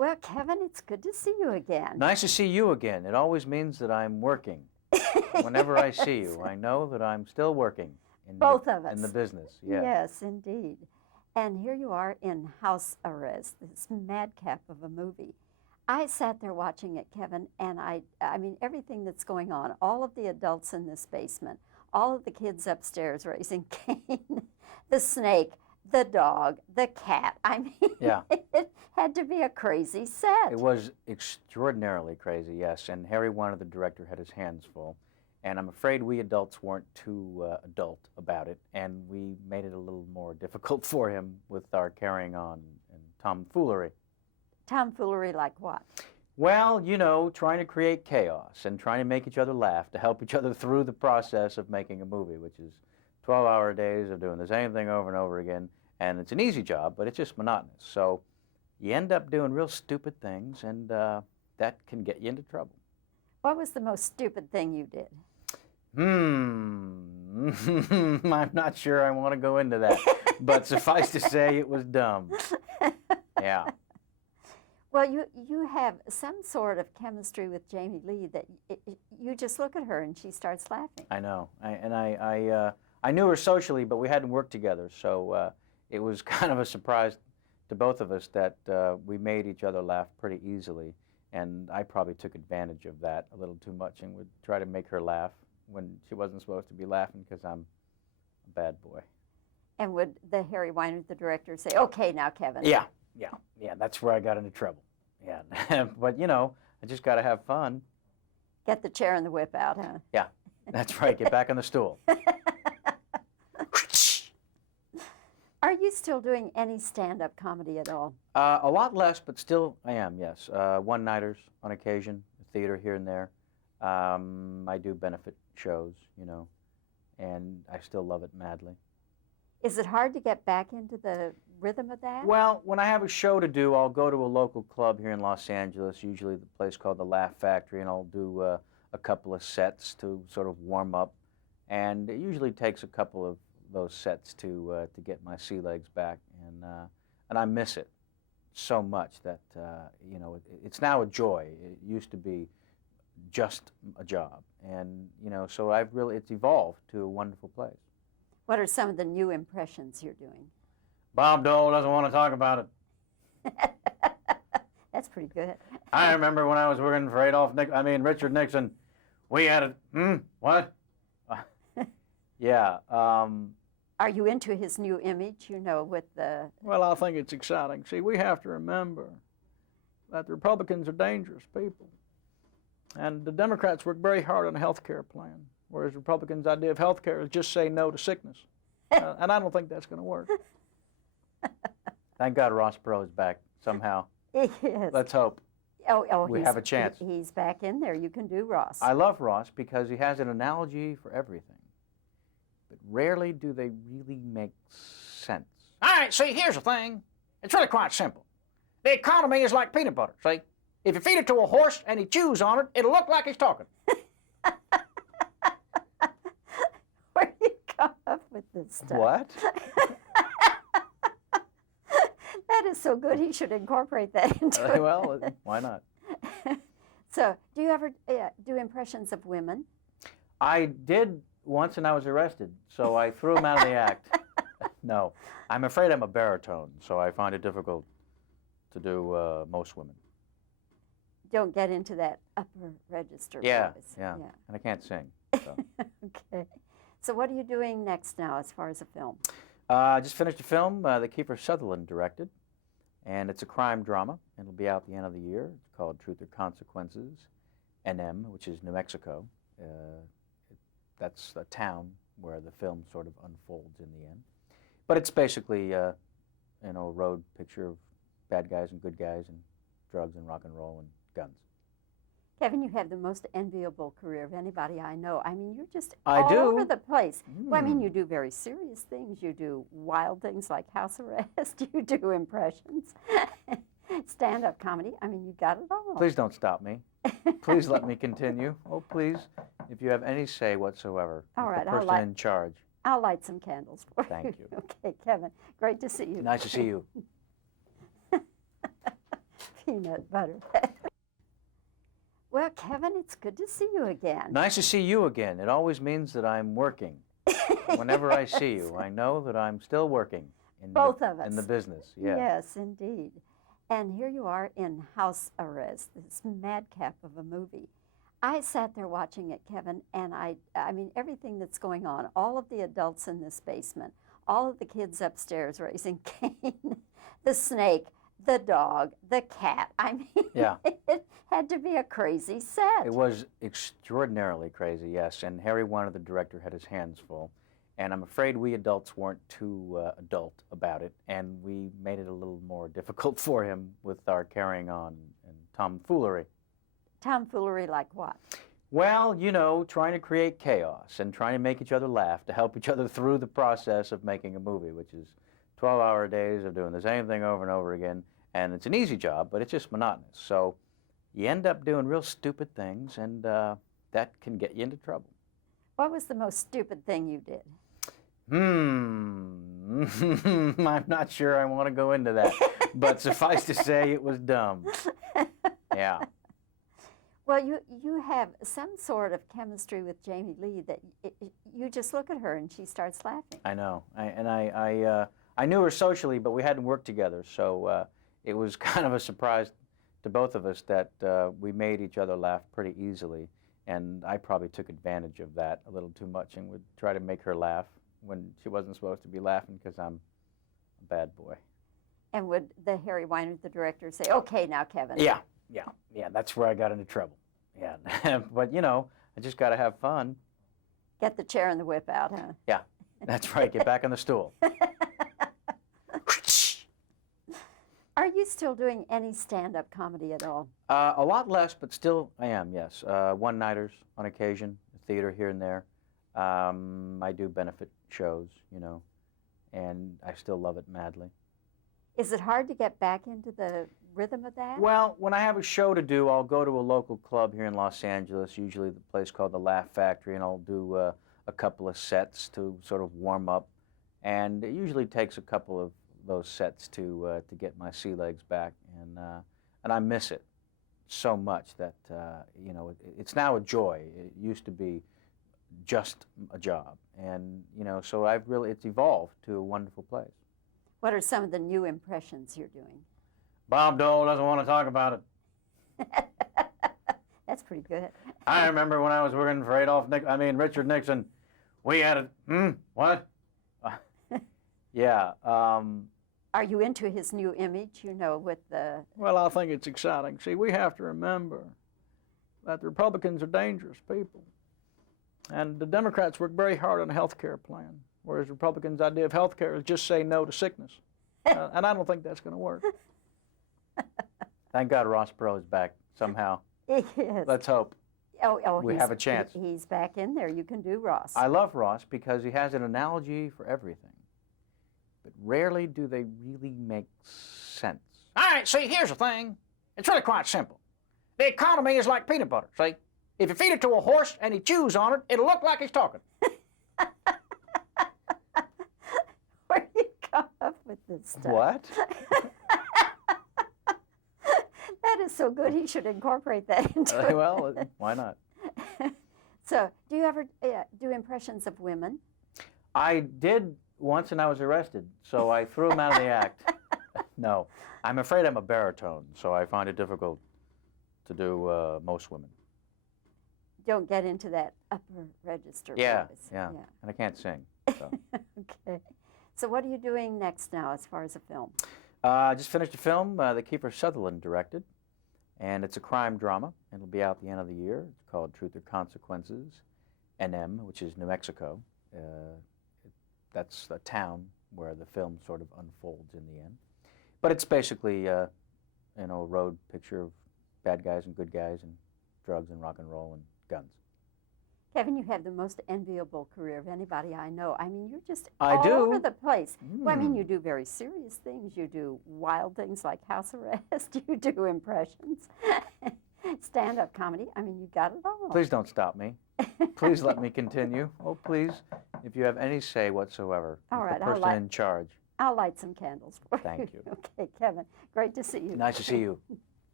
Well, Kevin, it's good to see you again. Nice to see you again. It always means that I'm working. Whenever I see you, I know that I'm still working. Both of us. In the business, yeah. Yes, indeed. And here you are in house arrest, this madcap of a movie. I sat there watching it, Kevin, and I mean, everything that's going on, all of the adults in this basement, all of the kids upstairs raising Cain, the snake, the dog, the cat. I mean, yeah. It had to be a crazy set. It was extraordinarily crazy, yes. And Harry Wygant, the director, had his hands full. And I'm afraid we adults weren't too adult about it, and we made it a little more difficult for him with our carrying on and tomfoolery. Tomfoolery like what? Well, you know, trying to create chaos and trying to make each other laugh to help each other through the process of making a movie, which is 12-hour days of doing the same thing over and over again. And it's an easy job, but it's just monotonous. So you end up doing real stupid things, and that can get you into trouble. What was the most stupid thing you did? I'm not sure I want to go into that, but suffice to say it was dumb. Yeah. Well, you have some sort of chemistry with Jamie Lee that you just look at her and she starts laughing. I know. I knew her socially, but we hadn't worked together, so it was kind of a surprise to both of us that we made each other laugh pretty easily, and I probably took advantage of that a little too much and would try to make her laugh when she wasn't supposed to be laughing because I'm a bad boy. And would the Harry Wygant, the director, say, "Okay, now, Kevin"? Yeah. That's where I got into trouble. Yeah, but you know, I just got to have fun. Get the chair and the whip out, huh? Yeah, that's right. Get back on the stool. Are you still doing any stand-up comedy at all? A lot less, but still I am, yes. One-nighters on occasion, theater here and there. I do benefit shows, you know, and I still love it madly. Is it hard to get back into the rhythm of that? Well, when I have a show to do, I'll go to a local club here in Los Angeles, usually the place called the Laugh Factory, and I'll do a couple of sets to sort of warm up. And it usually takes a couple of those sets to get my sea legs back, and I miss it so much that you know, it's now a joy. It used to be just a job, and you know, so it's evolved to a wonderful place. What are some of the new impressions you're doing? Bob Dole doesn't want to talk about it. That's pretty good. I remember when I was working for Richard Nixon, we had what? Yeah. Are you into his new image, you know, with the... Well, I think it's exciting. See, we have to remember that the Republicans are dangerous people. And the Democrats work very hard on a health care plan, whereas Republicans' idea of health care is just say no to sickness. And I don't think that's going to work. Thank God Ross Perot is back somehow. Yes. Let's hope. We have a chance. He's back in there. You can do Ross. I love Ross because he has an analogy for everything. But rarely do they really make sense. All right, see, here's the thing. It's really quite simple. The economy is like peanut butter, see? If you feed it to a horse and he chews on it, it'll look like he's talking. Where do you come up with this stuff? What? That is so good. He should incorporate that into it. Well, why not? So, do you ever do impressions of women? I did once, and I was arrested, so I threw him out of the act. No, I'm afraid I'm a baritone, so I find it difficult to do most women. Don't get into that upper register voice. Yeah, and I can't sing. So. Okay. So what are you doing next now as far as a film? I just finished a film that Kiefer Sutherland directed, and it's a crime drama. It'll be out at the end of the year. It's called Truth or Consequences, NM, which is New Mexico. That's a town where the film sort of unfolds in the end. But it's basically, you know, a road picture of bad guys and good guys and drugs and rock and roll and guns. Kevin, you have the most enviable career of anybody I know. I mean, you're just I all do. over the place. Well, I mean, you do very serious things. You do wild things like house arrest. You do impressions, stand-up comedy. I mean, you got it all. Please don't stop me. Please let me continue. Oh, please, if you have any say whatsoever. All right, the person in charge. I'll light some candles for you. Thank you. Okay, Kevin, great to see you. Nice to see you. peanut butter. Well, Kevin, it's good to see you again. Nice to see you again. It always means that I'm working. Whenever I see you, I know that I'm still working. Both of us. In the business, yeah. Yes, indeed. And here you are in house arrest, this madcap of a movie. I sat there watching it, Kevin, and I mean, everything that's going on, all of the adults in this basement, all of the kids upstairs raising Cain, the snake, the dog, the cat. I mean, Yeah. It had to be a crazy set. It was extraordinarily crazy, yes. And Harry Weiner, the director, had his hands full. And I'm afraid we adults weren't too adult about it, and we made it a little more difficult for him with our carrying on and tomfoolery. Tomfoolery like what? Well, you know, trying to create chaos and trying to make each other laugh to help each other through the process of making a movie, which is 12-hour days of doing the same thing over and over again. And it's an easy job, but it's just monotonous. So you end up doing real stupid things, and that can get you into trouble. What was the most stupid thing you did? I'm not sure I want to go into that, but suffice to say it was dumb. Yeah. Well, you have some sort of chemistry with Jamie Lee that you just look at her and she starts laughing. I know. I knew her socially, but we hadn't worked together, so it was kind of a surprise to both of us that we made each other laugh pretty easily, and I probably took advantage of that a little too much and would try to make her laugh when she wasn't supposed to be laughing because I'm a bad boy. And would the Harry Weiner, the director, say, "Okay, now, Kevin"? Yeah. That's where I got into trouble. Yeah, but you know, I just got to have fun. Get the chair and the whip out, huh? Yeah, that's right. Get back on the stool. Are you still doing any stand-up comedy at all? A lot less, but still I am, yes. One-nighters on occasion, theater here and there. I do benefit shows, you know, and I still love it madly. Is it hard to get back into the rhythm of that? Well, when I have a show to do, I'll go to a local club here in Los Angeles, usually the place called the Laugh Factory, and I'll do a couple of sets to sort of warm up. And it usually takes a couple of those sets to get my sea legs back, and I miss it so much that you know, it's now a joy. It used to be just a job, and you know, so it's evolved to a wonderful place. What are some of the new impressions you're doing? Bob Dole doesn't want to talk about it. That's pretty good. I remember when I was working for Richard Nixon, we had what? Yeah. Are you into his new image, you know, with the... Well, I think it's exciting. See, we have to remember that the Republicans are dangerous people. And the Democrats work very hard on a health care plan, whereas Republicans' idea of health care is just say no to sickness. And I don't think that's going to work. Thank God Ross Perot is back somehow. Yes. Let's hope. We have a chance. He's back in there. You can do Ross. I love Ross because he has an analogy for everything. But rarely do they really make sense. All right, see, here's the thing. It's really quite simple. The economy is like peanut butter, see? If you feed it to a horse and he chews on it, it'll look like he's talking. Where do you come up with this stuff? What? That is so good. He should incorporate that into it. Well, why not? So, do you ever do impressions of women? I did once, and I was arrested, so I threw him out of the act. No, I'm afraid I'm a baritone, so I find it difficult to do most women. Don't get into that upper register Yeah, voice. yeah, and I can't sing. So. Okay. So what are you doing next now as far as a film? I just finished a film that Kiefer Sutherland directed, and it's a crime drama. It'll be out at the end of the year. It's called Truth or Consequences, NM, which is New Mexico. That's a town where the film sort of unfolds in the end. But it's basically, you know, a road picture of bad guys and good guys and drugs and rock and roll and guns. Kevin, you have the most enviable career of anybody I know. I mean, you're just I all do? over the place. Well, I mean, you do very serious things. You do wild things like house arrest. You do impressions, stand-up comedy. I mean, you got it all. Please don't stop me. Please let me continue. Oh, please, if you have any say whatsoever. All right, the person in charge. I'll light some candles for Thank you. Okay, Kevin, great to see you. Nice to see you.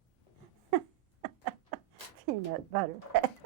peanut butter.